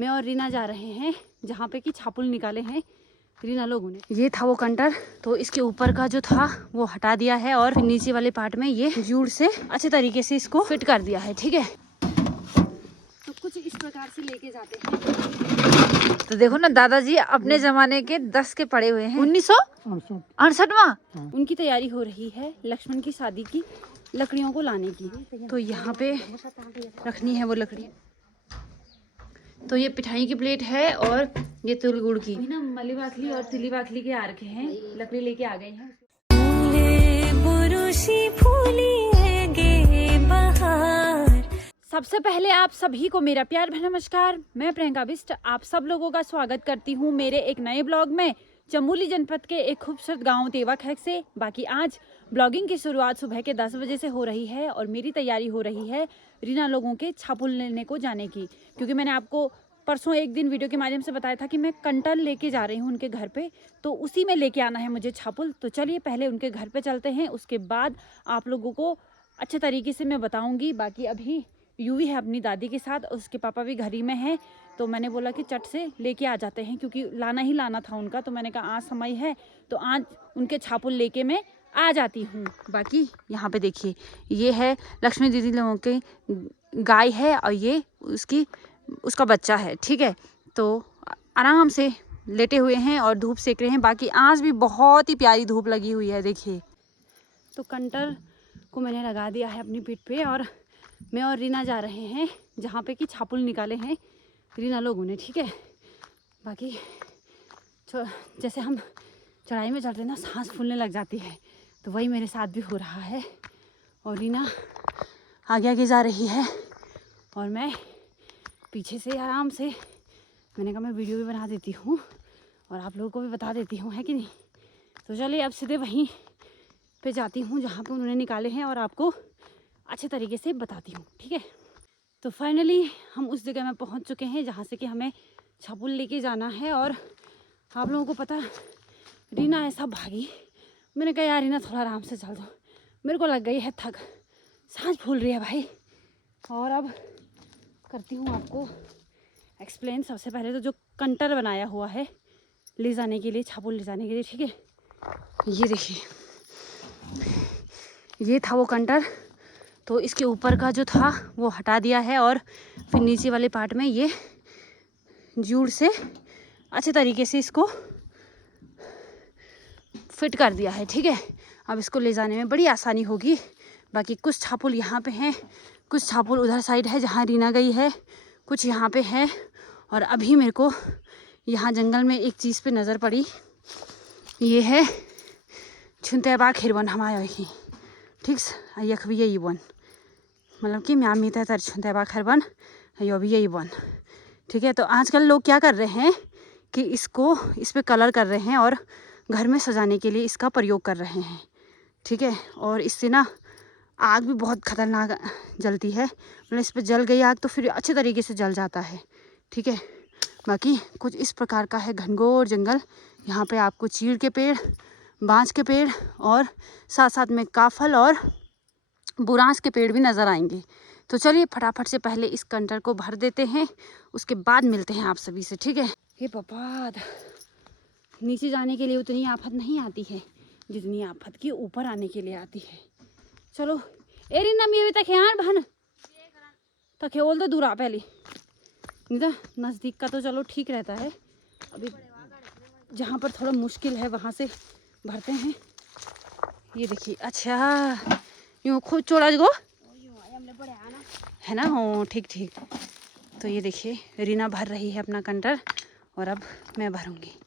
मैं और रीना जा रहे हैं जहाँ पे कि छापुल निकाले हैं रीना लोगों ने। ये था वो कंटर, तो इसके ऊपर का जो था वो हटा दिया है और फिर नीचे वाले पार्ट में ये जूड़ से अच्छे तरीके से इसको फिट कर दिया है। ठीक है, तो कुछ इस प्रकार से लेके जाते हैं। तो देखो ना दादाजी अपने जमाने के 10 के पड़े हुए हैं। 1968वां उनकी तैयारी हो रही है लक्ष्मण की शादी की लकड़ियों को लाने की। तो यहाँ पे रखनी है वो लकड़ी। तो ये पिठाई की प्लेट है और ये तिल गुड़ की ना मली बाखली और तिली बाखली के आ रखे हैं, लकड़ी लेके आ गए हैं। सबसे पहले आप सभी को मेरा प्यार भरा नमस्कार। मैं प्रियंका बिष्ट आप सब लोगों का स्वागत करती हूँ मेरे एक नए ब्लॉग में चमोली जनपद के एक खूबसूरत गांव तेवा खैक से। बाकी आज ब्लॉगिंग की शुरुआत सुबह के 10 बजे से हो रही है और मेरी तैयारी हो रही है रीना लोगों के छापुल लेने को जाने की, क्योंकि मैंने आपको परसों एक दिन वीडियो के माध्यम से बताया था कि मैं कंटर लेके जा रही हूँ उनके घर पे, तो उसी में लेके आना है मुझे छापुल। तो चलिए पहले उनके घर पे चलते हैं, उसके बाद आप लोगों को अच्छे तरीके से मैं बताऊँगी। बाकी अभी यूवी है अपनी दादी के साथ, उसके पापा भी घर ही में हैं, तो मैंने बोला कि चट से लेके आ जाते हैं क्योंकि लाना ही लाना था उनका। तो मैंने कहा आज समय है तो आज उनके छापुल लेके मैं आ जाती हूँ। बाकी यहाँ पे देखिए ये है लक्ष्मी दीदी लोगों की गाय है और ये उसका बच्चा है। ठीक है, तो आराम से लेटे हुए हैं और धूप सेक रहे हैं। बाकी आज भी बहुत ही प्यारी धूप लगी हुई है। देखिए तो कंटर को मैंने लगा दिया है अपनी पीठ पे और मैं और रीना जा रहे हैं जहाँ पे कि छापुल निकाले हैं रीना लोगों ने। ठीक है, बाकी जैसे हम चढ़ाई में चढ़ते हैं ना सांस फूलने लग जाती है, तो वही मेरे साथ भी हो रहा है। और रीना आगे आगे जा रही है और मैं पीछे से आराम से, मैंने कहा मैं वीडियो भी बना देती हूँ और आप लोगों को भी बता देती हूँ, है कि नहीं। तो चलिए अब सीधे वहीं पे जाती हूँ जहाँ पे उन्होंने निकाले हैं और आपको अच्छे तरीके से बताती हूँ। ठीक है, तो फाइनली हम उस जगह में पहुँच चुके हैं जहाँ से कि हमें छापुल लेके जाना है। और आप लोगों को पता रीना ऐसा भागी, मैंने कहा यार रीना थोड़ा आराम से चल दो, मेरे को लग गई है थक, सांस फूल रही है भाई। और अब करती हूँ आपको एक्सप्लेन। सबसे पहले तो जो कंटर बनाया हुआ है ले जाने के लिए, छापुल ले जाने के लिए, ठीक है, ये देखिए ये था वो कंटर, तो इसके ऊपर का जो था वो हटा दिया है और फिर नीचे वाले पार्ट में ये जूड़ से अच्छे तरीके से इसको फिट कर दिया है। ठीक है, अब इसको ले जाने में बड़ी आसानी होगी। बाकी कुछ छापुल यहाँ पे हैं, कुछ छापुल उधर साइड है जहाँ रीना गई है, कुछ यहाँ पे है। और अभी मेरे को यहाँ जंगल में एक चीज़ पे नज़र पड़ी, ये है छुनतेबा खिरवन हमारे ही। ठीक यख भी यही बन मतलब कि म्यामी तर छुनतेबा खिरवन यो भी यही बन। ठीक है, तो आजकल लोग क्या कर रहे हैं कि इस पे कलर कर रहे हैं और घर में सजाने के लिए इसका प्रयोग कर रहे हैं। ठीक है, और इससे ना आग भी बहुत खतरनाक जलती है, मतलब इस पर जल गई आग तो फिर अच्छे तरीके से जल जाता है। ठीक है, बाकी कुछ इस प्रकार का है घनघोर जंगल। यहाँ पे आपको चीड़ के पेड़, बांज के पेड़ और साथ साथ में काफल और बुरांस के पेड़ भी नज़र आएंगे। तो चलिए फटाफट से पहले इस कंटर को भर देते हैं, उसके बाद मिलते हैं आप सभी से। ठीक है, ये पापा नीचे जाने के लिए उतनी आफत नहीं आती है जितनी आफत की ऊपर आने के लिए आती है। चलो एरी ना मेरी तक यार बहन तक ओल तो दूर आ पहले नहीं तो नज़दीक का तो चलो ठीक रहता है, अभी जहाँ पर थोड़ा मुश्किल है वहाँ से भरते हैं। ये देखिए, अच्छा यूँ खूब चौड़ा गो है ना, हो ठीक ठीक। तो ये देखिए रीना भर रही है अपना कंटर और अब मैं भरूंगी।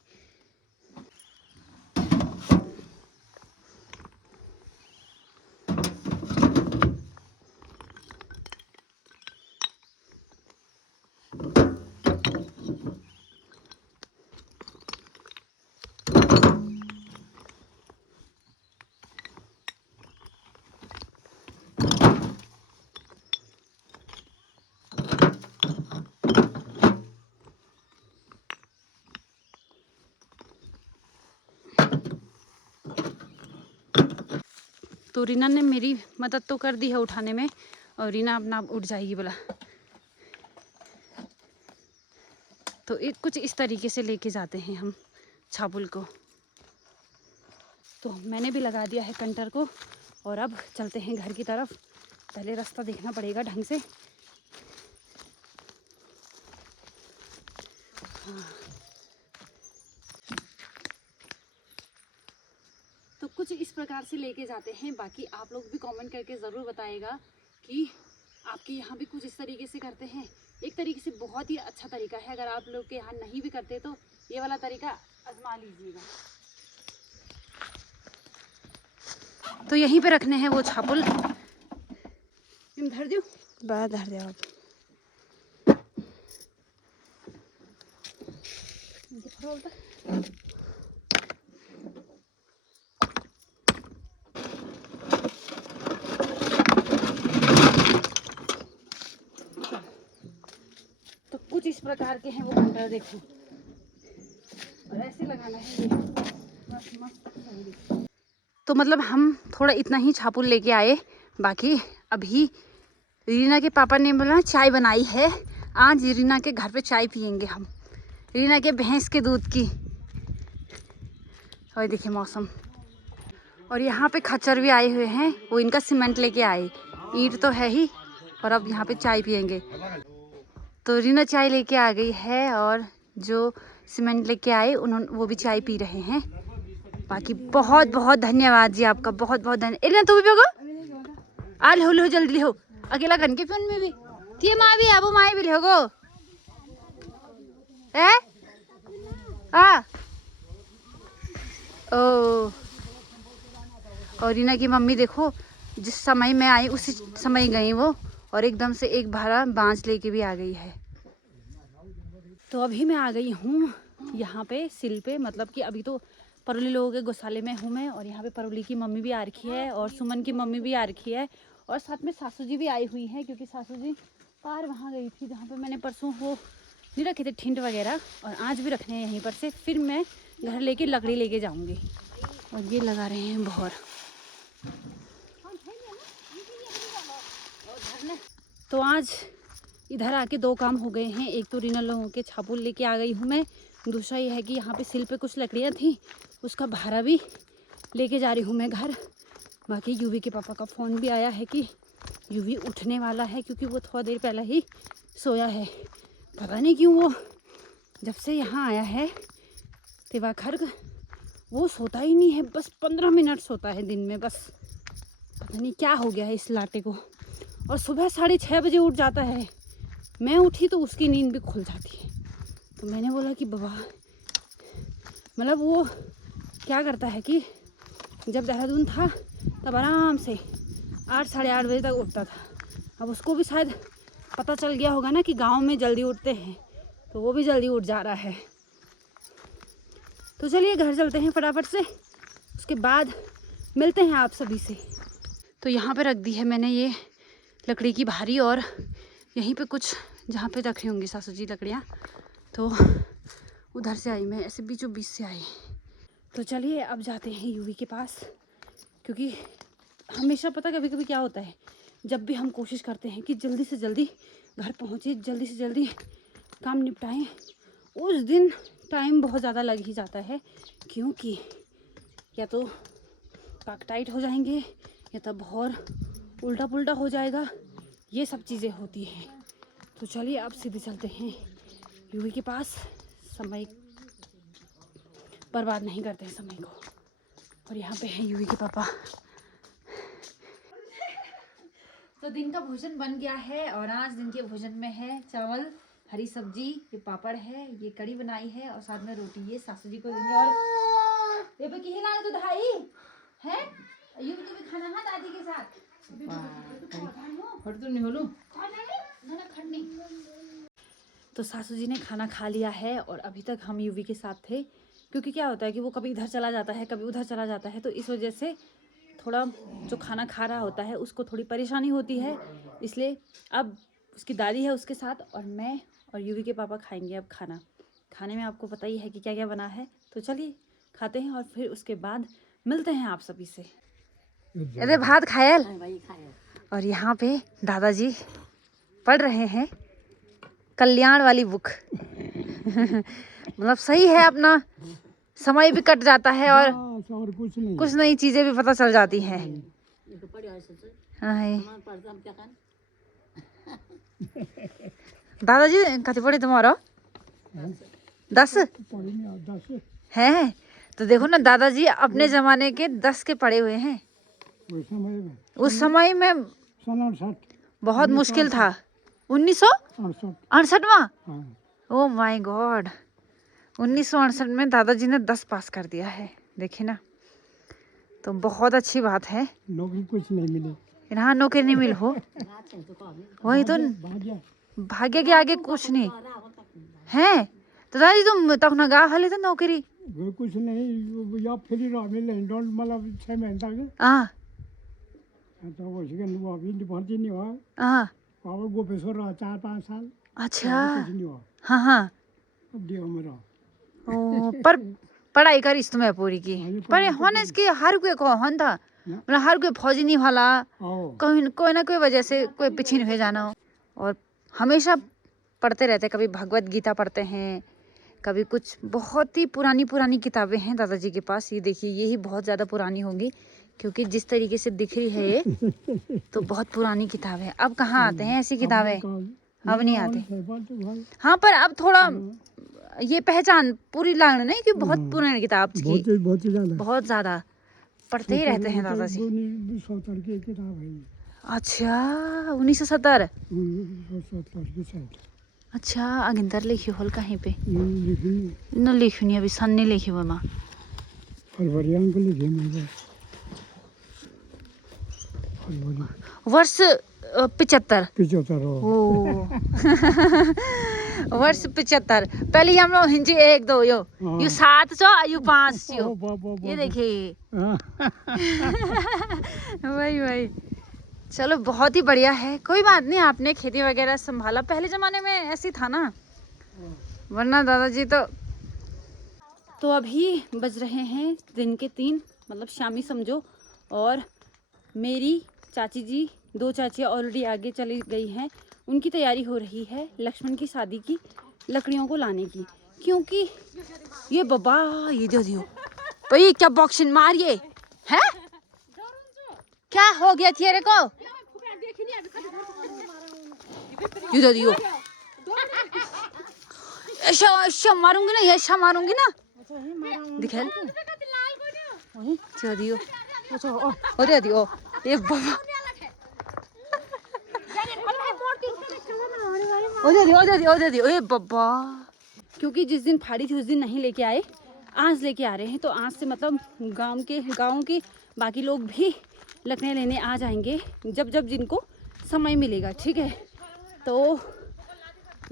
तो रीना ने मेरी मदद तो कर दी है उठाने में और रीना अपना उठ जाएगी बोला। तो कुछ इस तरीके से लेके जाते हैं हम छापुल को। तो मैंने भी लगा दिया है कंटर को और अब चलते हैं घर की तरफ। पहले रास्ता देखना पड़ेगा ढंग से। हाँ। तो कुछ इस प्रकार से लेके जाते हैं। बाकी आप लोग भी कमेंट करके ज़रूर बताइएगा कि आपके यहाँ भी कुछ इस तरीके से करते हैं। एक तरीके से बहुत ही अच्छा तरीका है। अगर आप लोग के यहाँ नहीं भी करते तो ये वाला तरीका आजमा लीजिएगा। तो यहीं पे रखने हैं वो छापुल। धर दो, बाहर धर दे आप। तो कुछ इस प्रकार के हैं वो कंटर, देखो। और ऐसे लगाना है ये। बस मस्त। तो मतलब हम थोड़ा इतना ही छापुल लेके आए। बाकी अभी रीना के पापा ने बोला चाय बनाई है। आज रीना के घर पे चाय पियेंगे हम, रीना के भैंस के दूध की। और देखिए मौसम। और यहाँ पे खच्चर भी आए हुए हैं, वो इनका सीमेंट लेके आए। ईंट तो है ही, और अब यहाँ पे चाय पियेंगे। तो रीना चाय लेके आ गई है और जो सीमेंट लेके आए उन्होंने वो भी चाय पी रहे हैं। बाकी बहुत बहुत धन्यवाद जी आपका, बहुत बहुत धन्यवाद। एलिना तू भी पियोगो? आ ले हो जल्दी हो। अकेला कन के फोन में भी ती माँ भी आबो माए भी लेगो है आ ओ। और रीना की मम्मी देखो, जिस समय मैं आई उसी समय गई वो, और एकदम से एक भारा बांस लेके भी आ गई है। तो अभी मैं आ गई हूँ यहाँ पे सिल पे, मतलब कि अभी तो परोली लोगों के गौशाले में हूँ मैं। और यहाँ पे परोली की मम्मी भी आ रखी है और सुमन की मम्मी भी आ रखी है, और साथ में सासू जी भी आई हुई हैं, क्योंकि सासू जी पार वहाँ गई थी जहाँ पे मैंने परसों वो नहीं रखे थे ठिंड वगैरह, और आज भी रखने हैं यहीं पर से। फिर मैं घर लेके लकड़ी लेके जाऊँगी। और ये लगा रहे हैं बोहर। तो आज इधर आके दो काम हो गए हैं। एक तो रीना लोगों के छापुल लेके आ गई हूँ मैं, दूसरा ये है कि यहाँ पे सिल पे कुछ लकड़ियाँ थी, उसका भाड़ा भी लेके जा रही हूँ मैं घर। बाकी यूवी के पापा का फ़ोन भी आया है कि यूवी उठने वाला है, क्योंकि वो थोड़ा देर पहले ही सोया है। पता नहीं क्यों वो जब से यहाँ आया है तेवाखर वो सोता ही नहीं है, बस 15 मिनट सोता है दिन में बस। पता नहीं क्या हो गया है इस लाटे को। और सुबह 6:30 बजे उठ जाता है। मैं उठी तो उसकी नींद भी खुल जाती है। तो मैंने बोला कि बाबा, मतलब वो क्या करता है कि जब देहरादून था तब आराम से 8 साढ़े 8 बजे तक उठता था। अब उसको भी शायद पता चल गया होगा ना कि गांव में जल्दी उठते हैं, तो वो भी जल्दी उठ जा रहा है। तो चलिए घर चलते हैं फटाफट से, उसके बाद मिलते हैं आप सभी से। तो यहाँ पे रख दी है मैंने ये लकड़ी की भारी, और यहीं पे कुछ जहाँ पे रखी होंगी सासू जी लकड़ियाँ, तो उधर से आई मैं, ऐसे बीचों बीच से आई। तो चलिए अब जाते हैं यूवी के पास, क्योंकि हमेशा पता कभी कभी क्या होता है, जब भी हम कोशिश करते हैं कि जल्दी से जल्दी घर पहुँचे, जल्दी से जल्दी काम निपटाएं, उस दिन टाइम बहुत ज़्यादा लग ही जाता है। क्योंकि या तो पाक टाइट हो जाएंगे, या तब और उल्टा पुल्टा हो जाएगा, ये सब चीज़ें होती हैं। तो चलिए अब सीधे चलते हैं यूवी के पास। समय बर्बाद नहीं करते हैं समय को। और यहाँ पे है यूवी के पापा। तो दिन का भोजन बन गया है, और आज दिन के भोजन में है चावल, हरी सब्जी, ये पापड़ है, ये कड़ी बनाई है, और साथ में रोटी। ये सासू जी को देंगे। और ये पे किही ना तो धाई है यूवी तो भी खाना है दादी के साथ। तो सासू जी ने खाना खा लिया है, और अभी तक हम यूवी के साथ थे, क्योंकि क्या होता है कि वो कभी इधर चला जाता है, कभी उधर चला जाता है, तो इस वजह से थोड़ा जो खाना खा रहा होता है उसको थोड़ी परेशानी होती है। इसलिए अब उसकी दादी है उसके साथ, और मैं और यूवी के पापा खाएंगे अब खाना। खाने में आपको पता ही है कि क्या क्या बना है। तो चलिए खाते हैं, और फिर उसके बाद मिलते हैं आप सभी से। अरे भात खायल। और यहाँ पे दादाजी पढ़ रहे हैं कल्याण वाली बुक। मतलब सही है, अपना समय भी कट जाता है और और कुछ नई चीजें भी पता चल जाती हैं। हाँ है। दादाजी कति पढ़े तुम्हारा? 10 है। तो देखो ना, दादाजी अपने जमाने के 10 के पढ़े हुए हैं। उस समय में बहुत मुश्किल था। 1968वां? ओ माय गॉड, 1968 में दादाजी ने 10 पास कर दिया है। देखिए ना, तो बहुत अच्छी बात है। नौकरी कुछ नहीं मिली, हाँ नौकरी नहीं मिल हो, वही तो, भाग्य के आगे कुछ नहीं है। तो दादी तुम तक ना गा हले तो नौकरी कुछ नहीं, या फ्री रहा मिले डोंट मतलब 6 महीने तक। हाँ तो वो शिकन वो अभी भर्ती नहीं हुआ। हाँ पावर गोपेश्वर रहा 4-5 साल। अच्छा, कुछ नहीं हुआ। हाँ हाँ। अब दियो मेरा। ओ, पर पढ़ाई करीस तुम्हें पूरी की, पर होने इसकी हर कोई को हन था, मतलब हर कोई फौजी नहीं वाला, कोई ना कोई वजह से कोई पीछे नहीं हो जाना हो। और हमेशा पढ़ते रहते, कभी भगवत गीता पढ़ते हैं, कभी कुछ बहुत ही पुरानी पुरानी किताबें हैं दादाजी के पास। ये देखिए, ये ही बहुत ज़्यादा पुरानी होगी, क्योंकि जिस तरीके से दिख रही है ये तो बहुत पुरानी किताब है। अब कहाँ आते हैं ऐसी किताबें, अब नहीं आते। हाँ, पर अब थोड़ा ये पहचान पूरी लागने नहीं कि बहुत पुरानी किताब की, बहुत ज़्यादा पढ़ते ही रहते हैं दादाजी। 1970 की किताब है। अच्छा, 1970। की अच्छा, अगिंतर लिखी होल कहीं पे न लिखी नहीं, अभी सन नहीं लिखी वो माँ फरवरियां को लिखी मैं। वर्ष 75। ओ वर्ष 75। पहले हम लोग हिंदी 1 2 यो 7 चो यू 5 यो, ये देखिए। वही वही, चलो बहुत ही बढ़िया है। कोई बात नहीं, आपने खेती वगैरह संभाला, पहले जमाने में ऐसी था ना, वरना दादाजी तो अभी बज रहे हैं दिन के 3, मतलब शामी समझो। और मेरी चाची जी, 2 चाचियाँ ऑलरेडी आगे चली गई हैं, उनकी तैयारी हो रही है लक्ष्मण की शादी की, लकड़ियों को लाने की। क्योंकि ये बाबा ये दे दियो भाई, क्या बॉक्सिंग मारिए है, क्या हो गया तेरे को, ये दे दियो। ऐसा ऐसा मारूंगी ना, ऐसा मारूंगी ना, दिखे दे दियो, ओ दे दियो। ये बाबा ओ दे दियो, ए बाबा। क्योंकि जिस दिन फाड़ी थी उस दिन नहीं लेके आए, आज लेके आ रहे हैं। तो आज से मतलब गाँव के बाकी लोग भी लकड़ियाँ लेने आ जाएंगे, जब जब जिनको समय मिलेगा, ठीक है। तो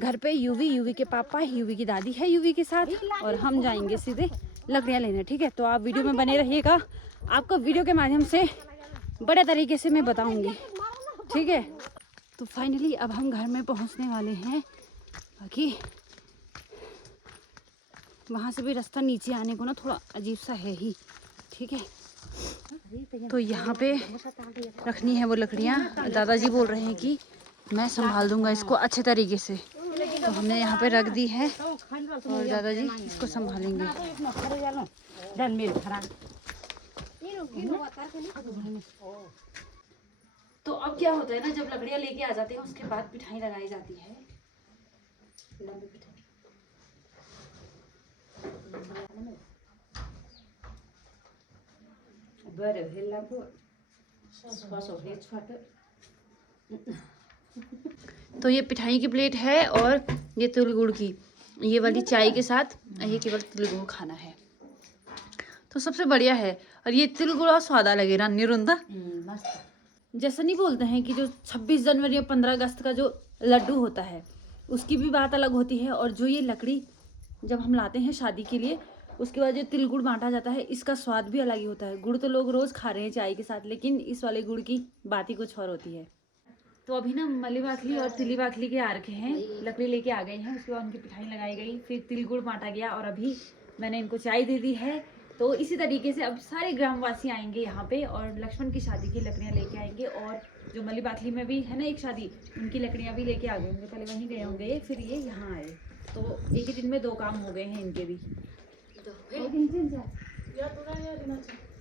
घर पे यूवी के पापा, यूवी की दादी है यूवी के साथ, और हम जाएंगे सीधे लकड़ियाँ लेने, ठीक है। तो आप वीडियो में बने रहिएगा, आपको वीडियो के माध्यम से बड़े तरीके से मैं बताऊंगी, ठीक है। तो फाइनली अब हम घर में पहुंचने वाले हैं। बाकी वहाँ से भी रास्ता नीचे आने को ना थोड़ा अजीब सा है ही, ठीक है। तो यहाँ पे रखनी है वो लकड़ियाँ, दादाजी बोल रहे हैं कि मैं संभाल दूंगा इसको अच्छे तरीके से, तो हमने यहाँ पे रख दी है और दादाजी इसको संभालेंगे। तो अब क्या होता है ना, जब लकड़ियाँ लेके आ जाते हैं उसके बाद पिठाई लगाई जाती है, लंबी पिठाई। तो ये पिठाई की प्लेट है, और ये तिल गुड़ की, ये वाली चाय के साथ ये केवल तिल गुड़ खाना है, तो सबसे बढ़िया है। और ये तिल गुड़ स्वादा लगेगा निरुंदा। जैसा नहीं बोलते हैं कि जो 26 जनवरी या 15 अगस्त का जो लड्डू होता है उसकी भी बात अलग होती है, और जो ये लकड़ी जब हम लाते हैं शादी के लिए, उसके बाद जो तिल गुड़ बांटा जाता है, इसका स्वाद भी अलग ही होता है। गुड़ तो लोग रोज़ खा रहे हैं चाय के साथ, लेकिन इस वाले गुड़ की बात ही कुछ और होती है। तो अभी ना मली बाखली और तिली बाखली के आ रखे हैं, लकड़ी लेके आ गए हैं, उसके बाद उनकी पिठाई लगाई गई, फिर तिल गुड़ बांटा गया, और अभी मैंने इनको चाय दे दी है। तो इसी तरीके से अब सारे ग्रामवासी आएंगे यहाँ पे, और लक्ष्मण की शादी की लकड़ियाँ लेके आएंगे, और जो मली बाखली में भी है ना एक शादी, उनकी लकड़ियाँ भी लेके आ गए होंगे, पहले वहीं गए होंगे, फिर ये यहाँ आए। तो एक ही दिन में 2 काम हो गए हैं इनके भी।